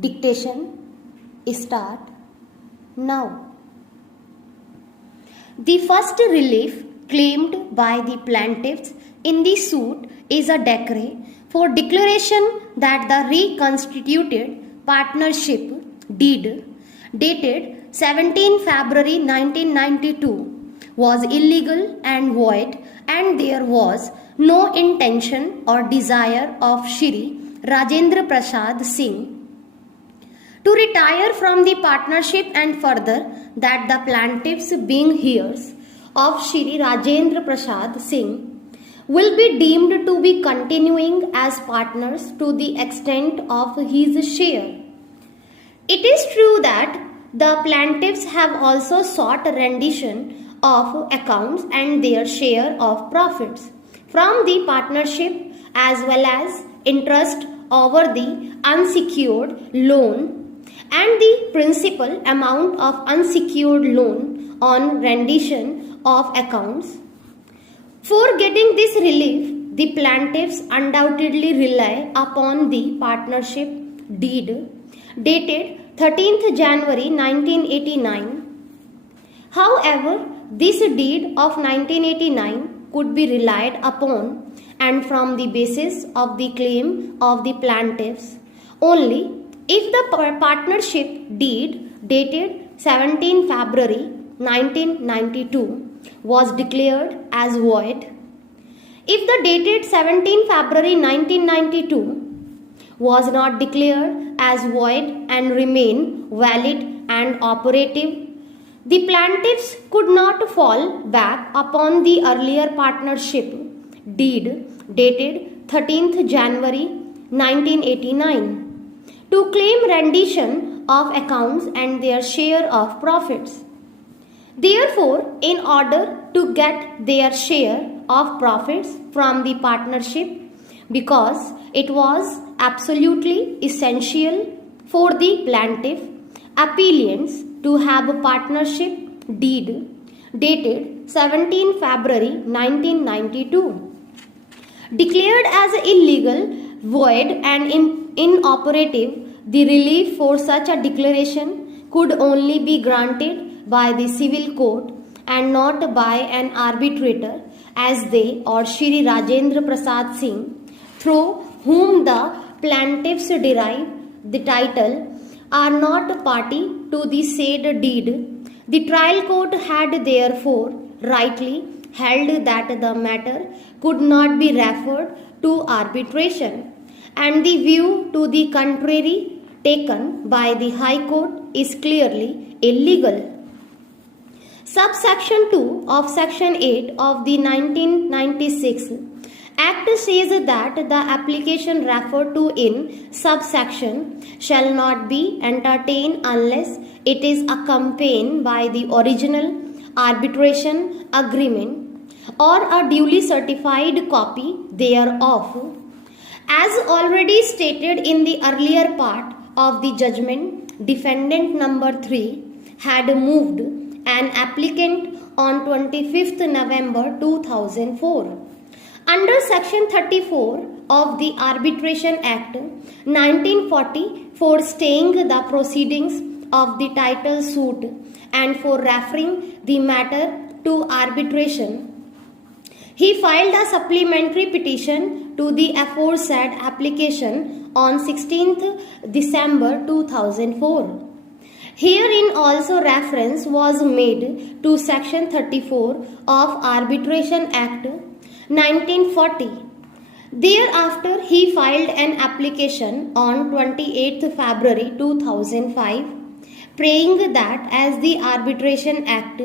Dictation start now. The first relief claimed by the plaintiffs in the suit is a decree for declaration that the reconstituted partnership deed dated 17 February 1992 was illegal and void, and there was no intention or desire of Shri Rajendra Prasad Singh to retire from the partnership, and further that the plaintiffs being heirs of Shri Rajendra Prasad Singh will be deemed to be continuing as partners to the extent of his share. It is true that the plaintiffs have also sought rendition of accounts and their share of profits from the partnership, as well as interest over the unsecured loan and the principal amount of unsecured loan on rendition of accounts. For getting this relief, the plaintiffs undoubtedly rely upon the partnership deed dated 13th January 1989. However, this deed of 1989 could be relied upon and from the basis of the claim of the plaintiffs only if the partnership deed dated 17 February 1992 was declared as void. If the dated 17 February 1992 was not declared as void and remain valid and operative, the plaintiffs could not fall back upon the earlier partnership deed dated 13th January 1989 to claim rendition of accounts and their share of profits. Therefore, in order to get their share of profits from the partnership, because it was absolutely essential for the plaintiff appellants to have a partnership deed dated 17 February 1992 declared as illegal, void and inoperative, the relief for such a declaration could only be granted by the civil court and not by an arbitrator, as they or Shri Rajendra Prasad Singh, through whom the plaintiffs derive the title, are not party to the said deed. The trial court had therefore rightly held that the matter could not be referred to arbitration, and the view to the contrary taken by the High Court is clearly illegal. Subsection 2 of Section 8 of the 1996 Act says that the application referred to in subsection shall not be entertained unless it is accompanied by the original arbitration agreement or a duly certified copy thereof. As already stated in the earlier part of the judgment, defendant number 3 had moved an applicant on 25th November 2004 under Section 34 of the Arbitration Act 1940 for staying the proceedings of the title suit and for referring the matter to arbitration. He filed a supplementary petition to the aforesaid application on 16th December 2004. Herein also reference was made to Section 34 of Arbitration Act 1940. Thereafter, he filed an application on 28th February 2005, praying that as the Arbitration Act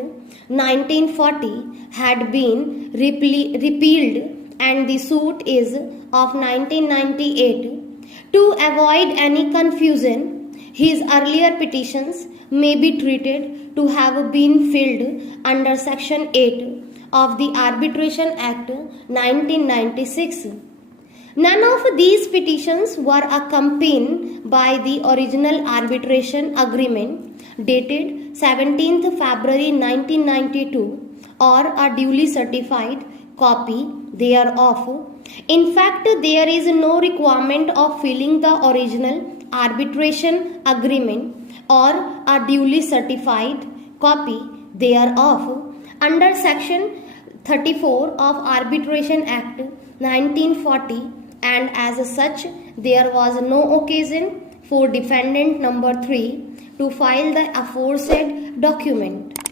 1940 had been repealed and the suit is of 1998, to avoid any confusion, his earlier petitions may be treated to have been filled under Section 8 of the Arbitration Act 1996. None of these petitions were accompanied by the original arbitration agreement dated 17th February 1992 or a duly certified copy thereof. In fact, there is no requirement of filling the original arbitration agreement or a duly certified copy thereof under section 34 of Arbitration Act 1940, and as such there was no occasion for defendant number 3 to file the aforesaid document.